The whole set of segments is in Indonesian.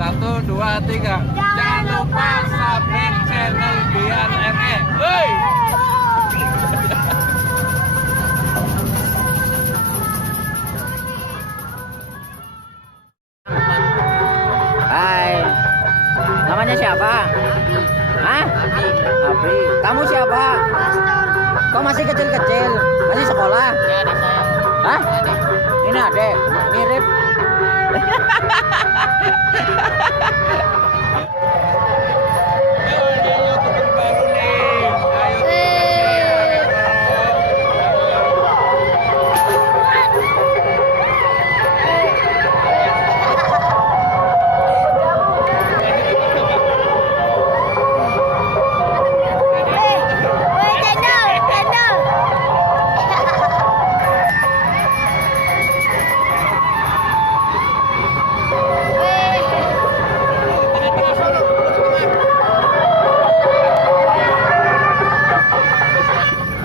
Satu, dua, tiga. Jangan lupa subscribe channel Bian RE. Hei. Hai. Namanya siapa? Hah? Abri. Kamu siapa? Kok masih kecil-kecil? Masih sekolah? Ya, adik saya. Hah? Adik. Ini adek. Mirip. Ayo, ini YouTuber baru nih. Ayo.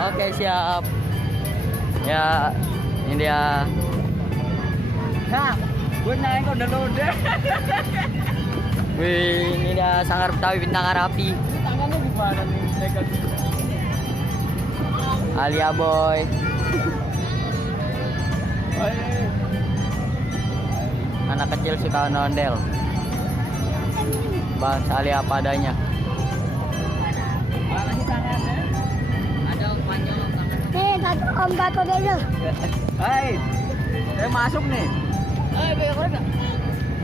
Oke, siap. Ya, ini dia. Nah, gue naik udah udah. Wih, ini dia Sanggar Betawi Bintang Arapi. Tangannya gimana nih? Alia Boy. Anak kecil suka nondel. Bang Alia apa adanya. Mana sih tangannya? Ada panjang tangan. Om Gato dulu. Hai, saya masuk nih. Banyak orang enggak?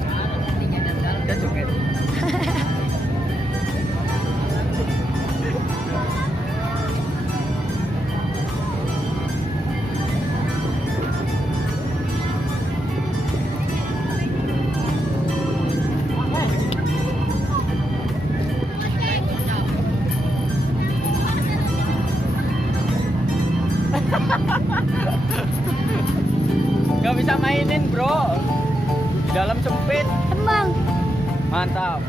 Ada nantinya dan dalam. Dia joget. Gak bisa mainin bro, di dalam sempit. Emang. Mantap.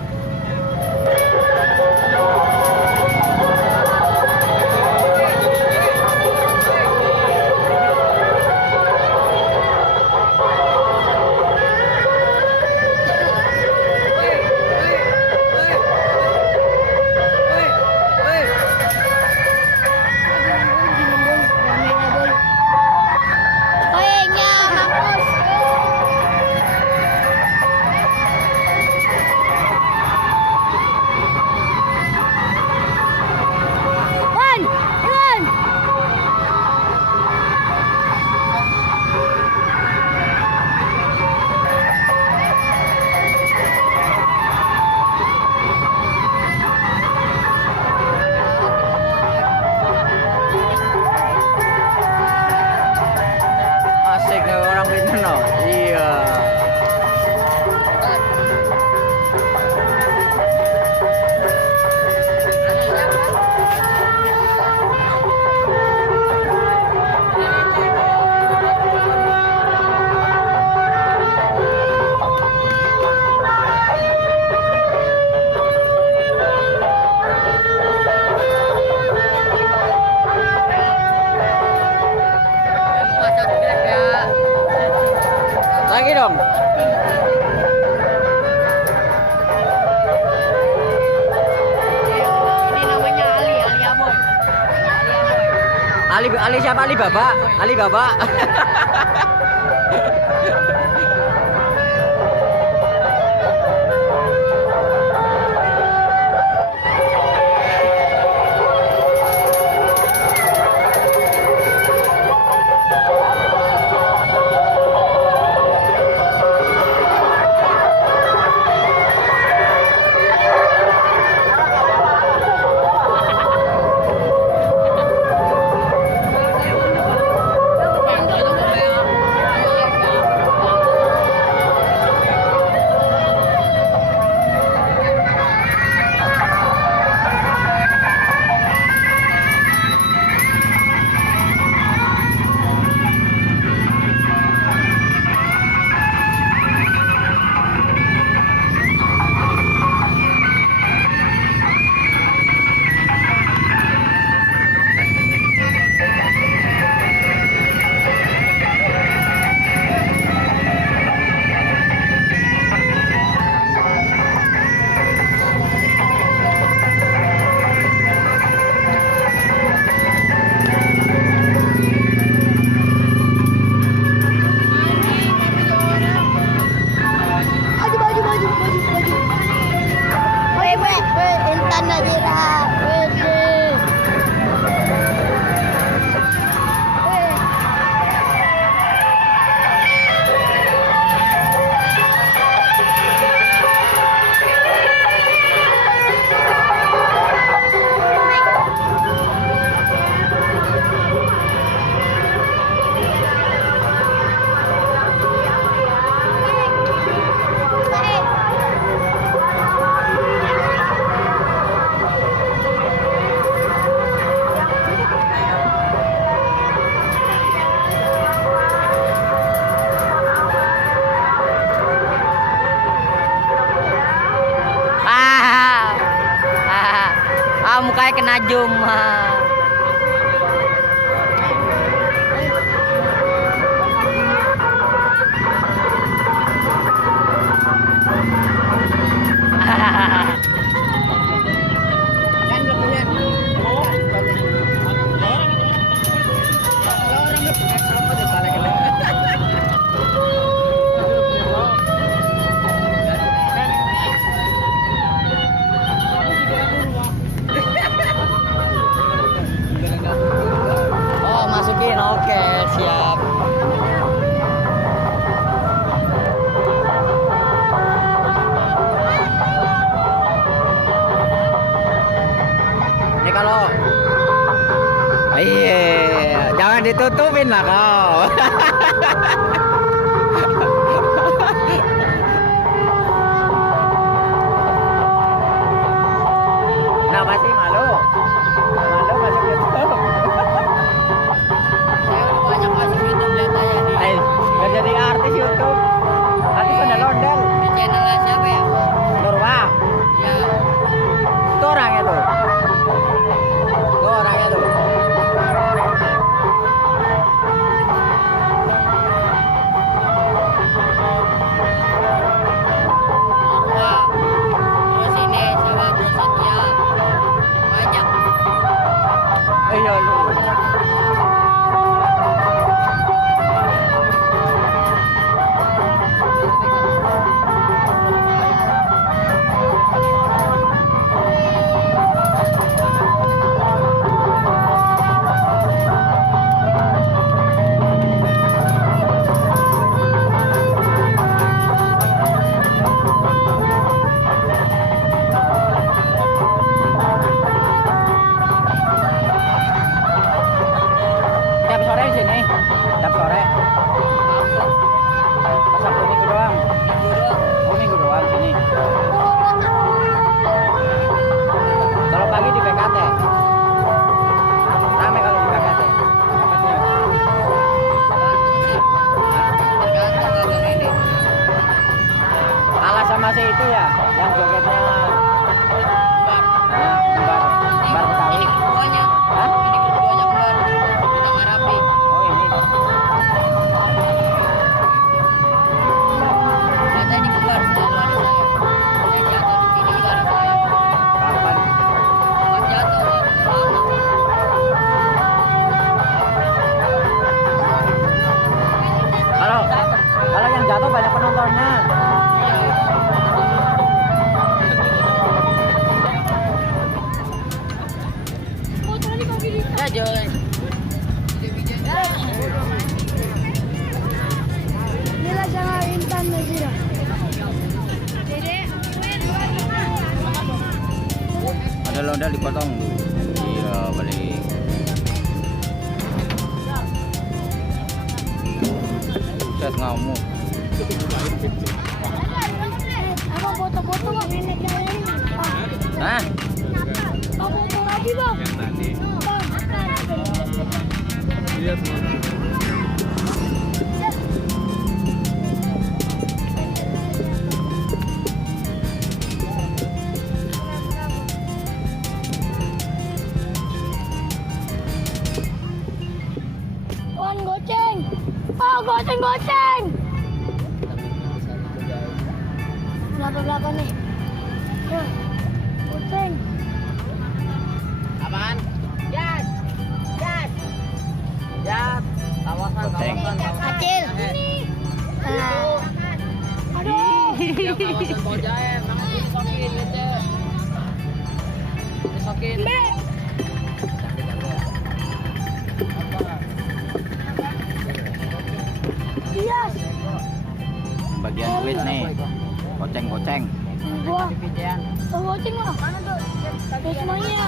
Kayaknya mampus. Wan, Wan. Asik nih orang pinter no. Iya. Subscribe ya. Lagi dong. Ini namanya Ali, Ali Aboy. Ali Aboy. Ali siapa? Ali Baba. Ali Baba. Ah, mukanya kena jum. Kan belum lihat. Oh, masukin. Oke, siap. Ini kalau iya, jangan ditutupin lah kau. Kenapa sih malu? Malu masuk YouTube. Saya udah banyak masuk YouTube, lihat aja nih. Eh, biar jadi artis YouTube. Nanti sudah londel. Di channelnya siapa ya? Nurwa. Ya. Itu orangnya tuh. Tuh orangnya tuh. Arwa. Terus ini sama Bro Satya. Banyak. Iya lu. Tiap sore di sini. Tiap sore. Pas Sabtu Minggu doang. Oh, Minggu doang sini. Kalau pagi di BKT. Rame kalau di BKT. Dapatnya. Tergantung abang ini. Kalah sama si itu ya, yang jogetnya Bar. kembar Betawi. Ini keduanya. Hah? Ini keduanya kembar. Kita ngarapi. Oh ini. Katanya di kembar selalu ada saya. Yang jatuh di sini juga ada saya. Kapan? Pas jatuh Bang. Lama. Kalau yang jatuh banyak penontonnya. Ya Joy. Nila jangan intan Nazira. Ada londel dipotong tuh. Iya balik. Set ngamuk. Abang foto-foto bang. Hah? Bang foto lagi bang. Yang tadi. Bang. Lihat mana? Wan goceng. Oh goceng. Belakang nih. Ya. Goceng. Apaan? Jas. Kawasan. Goceng. Kecil. Nah. Aduh. Kawasan Bojae. Mana disokin gitu. Disokin. Yes. Bagian kuit nih. Goceng. Gua. Pijian. Oh goceng lah. Ya semuanya.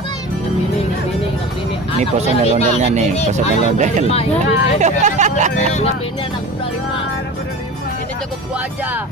Kesini. Ini pose ondel-ondelnya nih, pose ondel-ondel. Ini anak muda 5. Ini cukup gua aja.